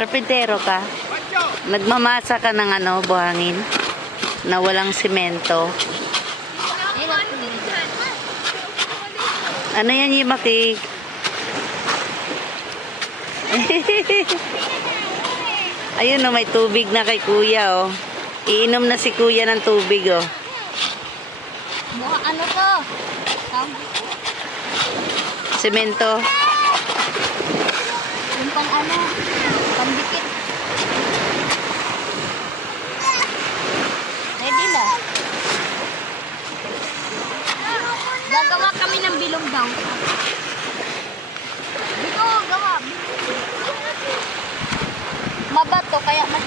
Karpintero ka? Nagmamasa ka ng ano, buhangin? Na walang simento? Ano yan, Yimaki? Ayun oh, may tubig na kay kuya oh. Iinom na si kuya ng tubig oh. Ano to? Semento. Yung pang ano? Pangdikit. Ready na. Gagawa kami ng bilog daw. Dito, gawa. Mabato, kaya mas